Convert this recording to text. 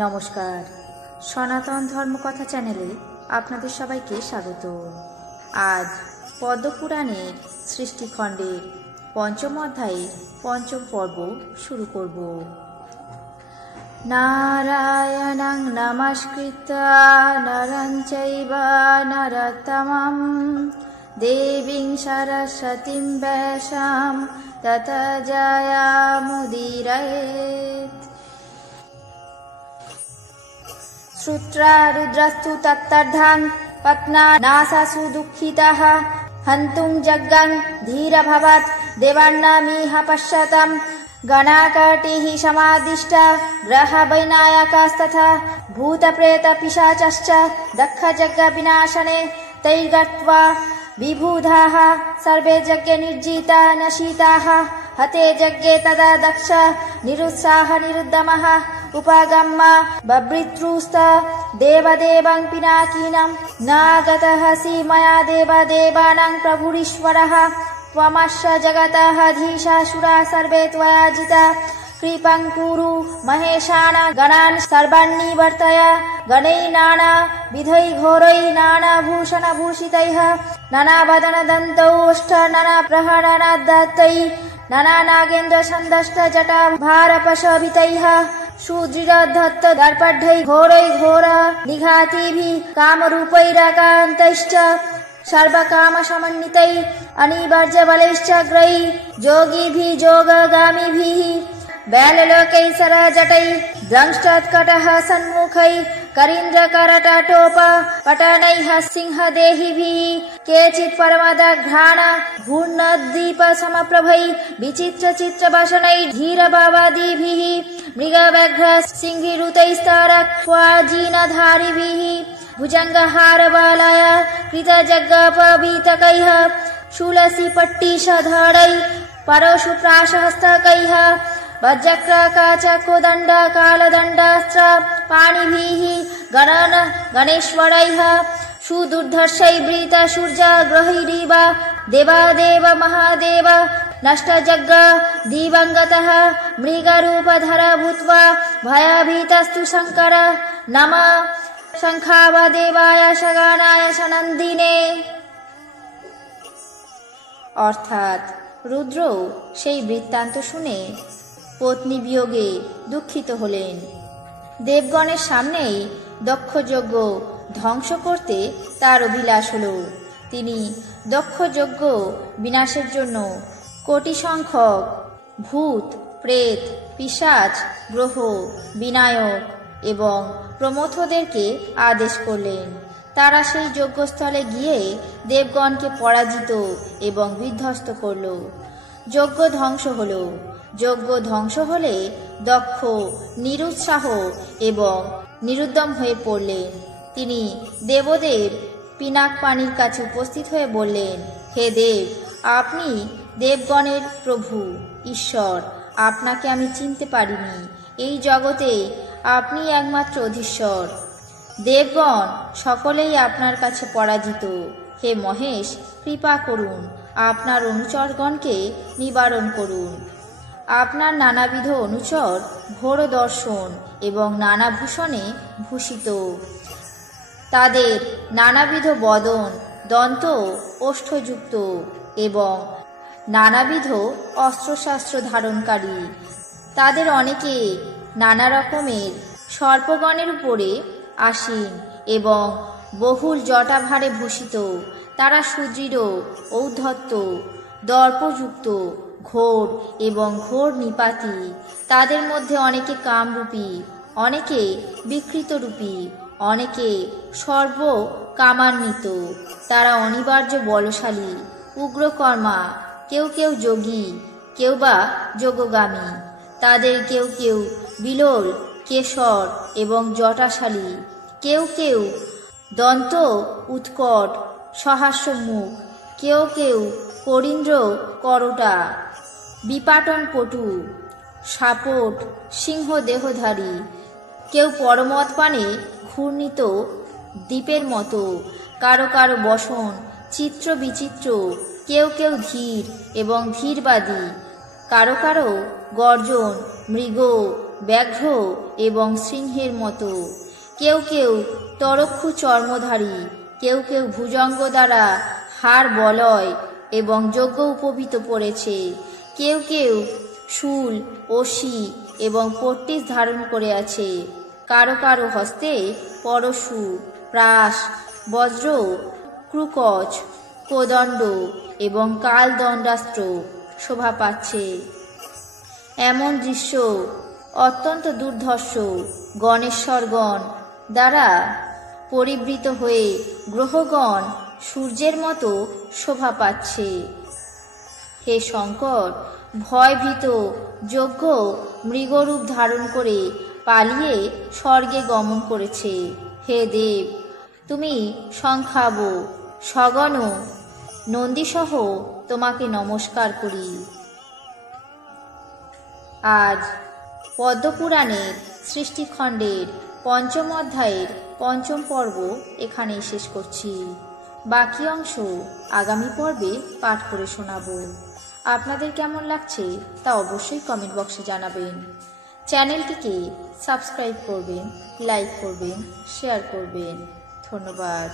নমস্কার, সনাতন ধর্মকথা চ্যানেলে আপনাদের সবাইকে স্বাগত। আজ পদ্মপুরাণের সৃষ্টিখণ্ডের পঞ্চম অধ্যায়ের পঞ্চম পর্ব শুরু করব। নারায়ণং নমস্কৃত্য নরং চৈব নরোত্তমং দেবীং সরস্বতীং ব্যাসাম ততো জয়মুদীরয়েৎ। শ্রুত্রা রুদ্রস্তু তত্তর্ধাং পত্না নাসাসু দুঃখিতাঃ হন্তুং যজ্ঞং ধীরভবৎ দেবান্নামিহ পশ্যতম গণাকটিः সমাদিষ্ট গ্রহ বৈনায়কাস্তথা ভূতপ্রেত পিশাচশ্চ দক্ষ যজ্ঞ বিনাশনে তৈর্গত্वा বিবুধাः সর্বে যজ্ঞে নির্জিতা নশিতাः হতে যজ্ঞে তদা দক্ষ নিরুৎসাহ নিরুদ্যমः উপগম্য বভৃত্রুস্ত দেবদেবং পিনাকিनं নাগতः সি ময়া দেবদেবানাং প্রভুरीश्वरः त्वमस्य जगतः धीशासुरा सर्वे त्वया जिता कृपं कुरु महेशान गणान् सर्वान् निवर्तय गणैः नानाविधैः घोरैः नानाभूषणभूषितैः नानावदनदन्तौष्ठ नानाप्रहरणादत्तैः नानानागेन्द्रछन्दष्टजटाभारपशोभितैः सुदृढधत्त दर्पढैः घोरैः घोर निघातिभिः कामरूपैराकान्तैश्च सर्वकामसमन्वितैः अनिवर्ज्यबलैश्चग्रैः योगिभिः योगगामिभिः बैललोकैः सरजटैः दंष्टोत्कटः सन्मुखैः करीन्द्रकरटटोपपटनैः सिंहदेहिभिः केचित् परमदघ्राण घूर्णद्वीपसमप्रभैः विचित्रचित्रवसनैः धीरभावादिभिः मृगव्याघ्र सिंहिरुतैस्तरक्वाजीनधारिभिः भुजङ्गहारबालाय कृतजग्गपवीतकैः शूलसिपट्टिशधरैः परोशुप्राशहस्तकैः वज्रक्रकाचकोदण्ड कालदण्डास्त्र पाणिभिः गणेश्वरैः सुदुर्धर्षैः वृतसूर्यग्रहैरिव देवादेव महादेव नष्टजग्ग दिवङ्गतः मृगरूपधर भूत्वा भयभीतस्तु शङ्कर नमः শঙ্খাবদেবায় সগানায় সনন্দিনে। অর্থাৎ রুদ্র সেই বৃত্তান্ত শুনে পত্নী বিয়োগে দুঃখিত হলেন। দেবগণের সামনেই দক্ষযজ্ঞ ধ্বংস করতে তার অভিলাষ হল। তিনি দক্ষযজ্ঞ বিনাশের জন্য কোটি সংখ্যক ভূত প্রেত পিশাচ গ্রহ বিনায়ক এবং প্রমথদেরকে আদেশ করলেন। তারা সেই যজ্ঞস্থলে গিয়ে দেবগণকে পরাজিত এবং বিধ্বস্ত করল। যজ্ঞ ধ্বংস হল। যজ্ঞ ধ্বংস হলে দক্ষ নিরুৎসাহ এবং নিরুদ্যম হয়ে পড়লেন। তিনি দেবদেব পিনাকপাণির কাছে উপস্থিত হয়ে বললেন, হে দেব, আপনি দেবগণের প্রভু ঈশ্বর। আপনাকে আমি চিনতে পারিনি। এই জগতে আপনি একমাত্র অধীশ্বর। দেবগণ সকলেই আপনার কাছে পরাজিত। হে মহেশ, কৃপা করুন, আপনার অনুচরগণকে নিবারণ করুন। আপনার নানাবিধ অনুচর ঘোর দর্শন এবং নানা ভূষণে ভূষিত। তাদের নানাবিধ বদন দন্ত ওষ্ঠযুক্ত এবং নানাবিধ অস্ত্রশাস্ত্র ধারণকারী। তাদের অনেকে নানা রকমের সর্পগণের উপরে আসীন এবং বহুল জটাভারে ভূষিত। তারা সুদৃঢ় ঔদ্ধত্য দর্পযুক্ত ঘোর এবং ঘোর নিপাতী। তাদের মধ্যে অনেকে কামরূপী, অনেকে বিকৃতরূপী, অনেকে সর্বকামান্বিত। তারা অনিবার্য বলশালী উগ্রকর্মা, কেউ কেউ যোগী, কেউ বা যোগগামী। তাদের কেউ কেউ বিলোল কেশর এবং জটাশালী, কেউ কেউ দন্ত উৎকট সহাস্যমুখ, কেউ কেউ করিন্দ্র করটা, বিপাটন পটু, সাপট সিংহ দেহধারী, কেউ পরমৎপানে ঘূর্ণিত দ্বীপের মতো, কারো কারো বসন চিত্র বিচিত্র, কেউ কেউ ধীর এবং ধীরবাদী, কারো কারো গর্জন মৃগ ব্যাঘ্র এবং সিংহের মতো, কেউ কেউ তরক্ষু চর্মধারী, কেউ কেউ ভুজঙ্গ দ্বারা হাড় বলয় এবং যজ্ঞ উপবীত পড়েছে, কেউ কেউ শূল, অসি এবং পট্টিস ধারণ করে আছে, কারো কারো হস্তে পরশু, প্রাস, বজ্র, ক্রুকচ, কোদণ্ড এবং কালদণ্ডাস্ত্র শোভা পাচ্ছে। এমন দৃশ্য অত্যন্ত দুর্ধর্ষ গণেশ্বরগণ দ্বারা পরিবৃত হয়ে গ্রহগণ সূর্যের মতো শোভা পাচ্ছে। হে শঙ্কর, ভয়ভীত যজ্ঞ মৃগরূপ ধারণ করে পালিয়ে স্বর্গে গমন করেছে। হে দেব, তুমি সংখ্যাব সগণ নন্দীসহ তোমাকে নমস্কার করি। আজ পদ্মপুরাণের সৃষ্টিখণ্ডের পঞ্চম অধ্যায়ের পঞ্চম পর্ব এখানেই শেষ করছি। বাকি অংশ আগামী পর্বে পাঠ করে শোনাব। আপনাদের কেমন লাগছে তা অবশ্যই কমেন্ট বক্সে জানাবেন। চ্যানেলটিকে সাবস্ক্রাইব করবেন, লাইক করবেন, শেয়ার করবেন। ধন্যবাদ।